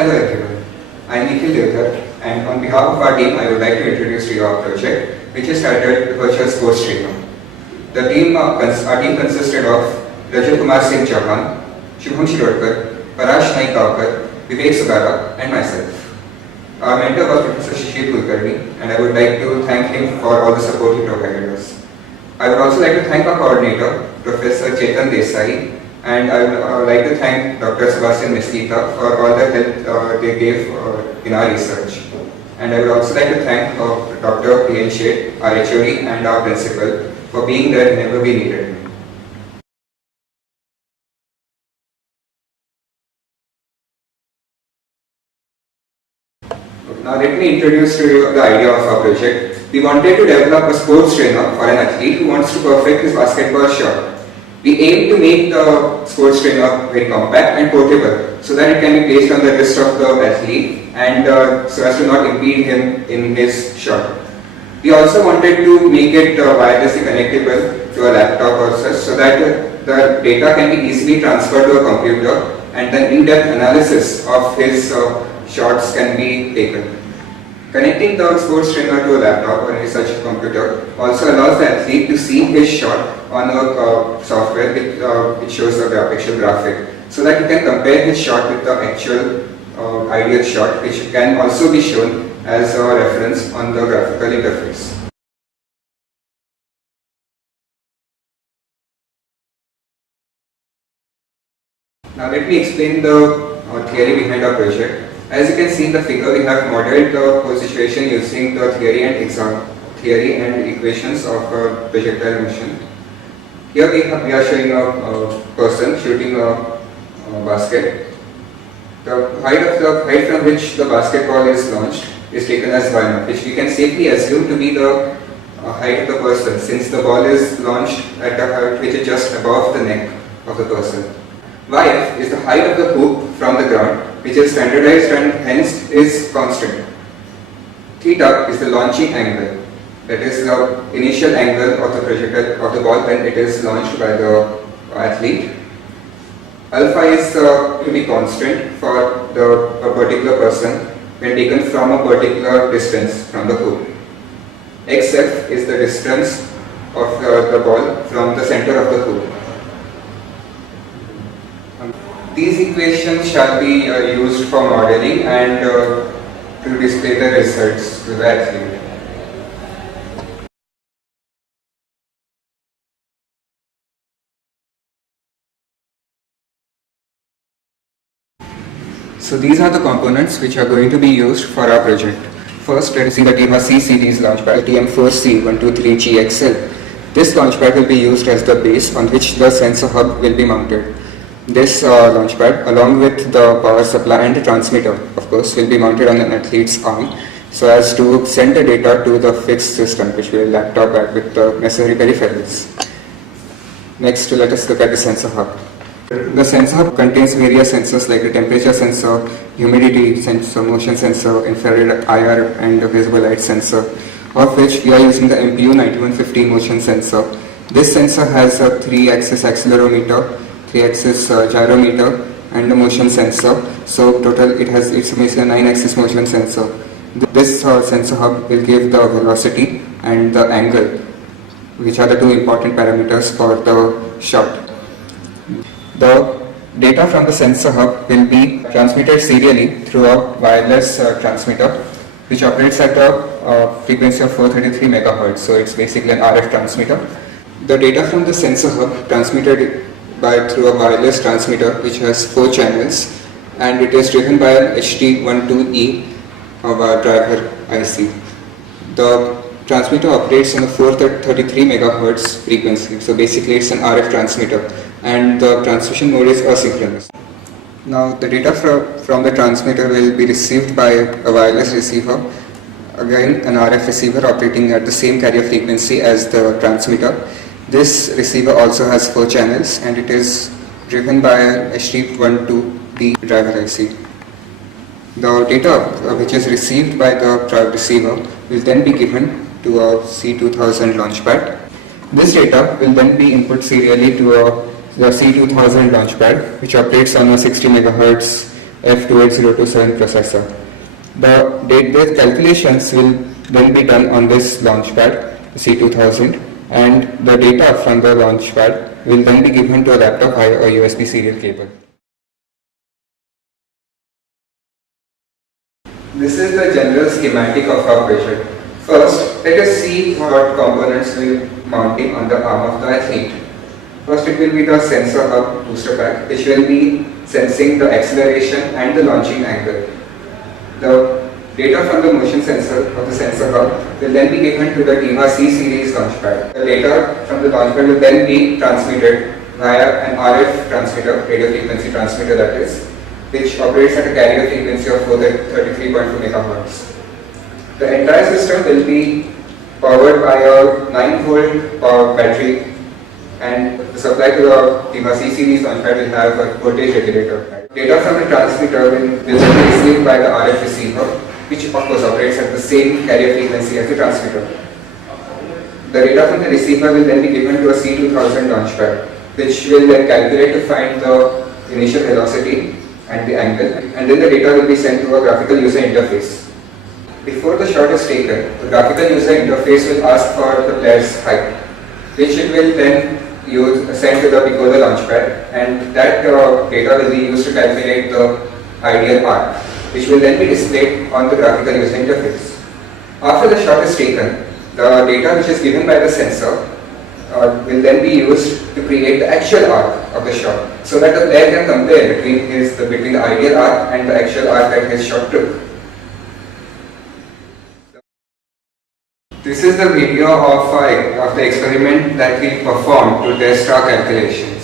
Hello everyone, I am Nikhil Devdar, and on behalf of our team I would like to introduce to you our project which is titled Virtual Sports Trainer. Our team consisted of Rajat Kumar Singh Chauhan, Shubham Shirokar, Parash Naik Kaukar, Vivek Sugara and myself. Our mentor was Professor Shishir Kulkarni, and I would like to thank him for all the support he provided us. I would also like to thank our coordinator, Professor Chetan Desai, and I would like to thank Dr. Sebastian Mesquita for all the help they gave in our research. And I would also like to thank Dr. P.N. Sheth, our HOD and our principal, for being there whenever we needed him. Now let me introduce to you the idea of our project. We wanted to develop a sports trainer for an athlete who wants to perfect his basketball shot. We aim to make the sports trainer very compact and portable so that it can be placed on the wrist of the athlete and so as to not impede him in his shot. We also wanted to make it wirelessly connectable to a laptop also so that the data can be easily transferred to a computer and then in-depth analysis of his shots can be taken. Connecting the sports trainer to a laptop or any such computer also allows the athlete to see his shot on a software which shows the actual graphic, so that he can compare his shot with the actual ideal shot, which can also be shown as a reference on the graphical interface. Now let me explain the theory behind our project. As you can see in the figure, we have modeled the whole situation using the theory and equations of projectile motion. Here we are showing a person shooting a basket. The height from which the basketball is launched is taken as y0, which we can safely assume to be the height of the person, since the ball is launched at a height which is just above the neck of the person. Yf is the height of the hoop from the ground, which is standardized and hence is constant. Theta is the launching angle, that is the initial angle of the projectile of the ball when it is launched by the athlete. Alpha is to be constant for a particular person when taken from a particular distance from the hoop. Xf is the distance of the ball from the center of the hoop. These equations shall be used for modeling and to display the results to the athlete. So these are the components which are going to be used for our project. First, let us see the TIIC series launchpad TM4C123GXL. This launchpad will be used as the base on which the sensor hub will be mounted. This launchpad, along with the power supply and the transmitter, of course, will be mounted on an athlete's arm so as to send the data to the fixed system, which will laptop back with the necessary peripherals. Next, let us look at the sensor hub. The sensor hub contains various sensors like the temperature sensor, humidity sensor, motion sensor, infrared IR and visible light sensor, of which we are using the MPU 9150 motion sensor. This sensor has a 3-axis accelerometer, 3-axis gyrometer and a motion sensor. So total it's basically a 9-axis motion sensor. This sensor hub will give the velocity and the angle, which are the two important parameters for the shot. The data from the sensor hub will be transmitted serially through a wireless transmitter, which operates at a frequency of 433 MHz. So it's basically an RF transmitter. The data from the sensor hub transmitted through a wireless transmitter which has 4 channels, and it is driven by an HT12E of our driver IC. The transmitter operates on a 433 MHz frequency, so basically it's an RF transmitter, and the transmission mode is asynchronous. Now the data from the transmitter will be received by a wireless receiver, again an RF receiver operating at the same carrier frequency as the transmitter. This receiver also has 4 channels and it is driven by an HT12D driver IC. The data which is received by the receiver will then be given to a C2000 launchpad. This data will then be input serially to the C2000 launchpad, which operates on a 60 MHz F28027 processor. The calculations will then be done on this launchpad C2000, and the data from the launchpad will then be given to a laptop via a USB serial cable. This is the general schematic of our project. First, let us see what components will be mounting on the arm of the athlete. First, it will be the sensor hub booster pack, which will be sensing the acceleration and the launching angle. The data from the motion sensor of the sensor hub will then be given to the TIIC series launchpad. The data from the launchpad will then be transmitted via an RF transmitter, radio frequency transmitter that is, which operates at a carrier frequency of 433.2 MHz. The entire system will be powered by a 9-volt power battery, and the supply to the TIIC series launchpad will have a voltage regulator. Data from the transmitter will be received by the RF receiver, which of course operates at the same carrier frequency as the transmitter. The data from the receiver will then be given to a C2000 launchpad, which will then calculate to find the initial velocity and the angle, and then the data will be sent to a graphical user interface. Before the shot is taken, the graphical user interface will ask for the player's height, which it will then send to the decoder launchpad, and that data will be used to calculate the ideal arc, which will then be displayed on the graphical user interface. After the shot is taken, the data which is given by the sensor will then be used to create the actual arc of the shot, so that the player can compare between the ideal arc and the actual arc that his shot took. This is the video of the experiment that we performed to test our calculations.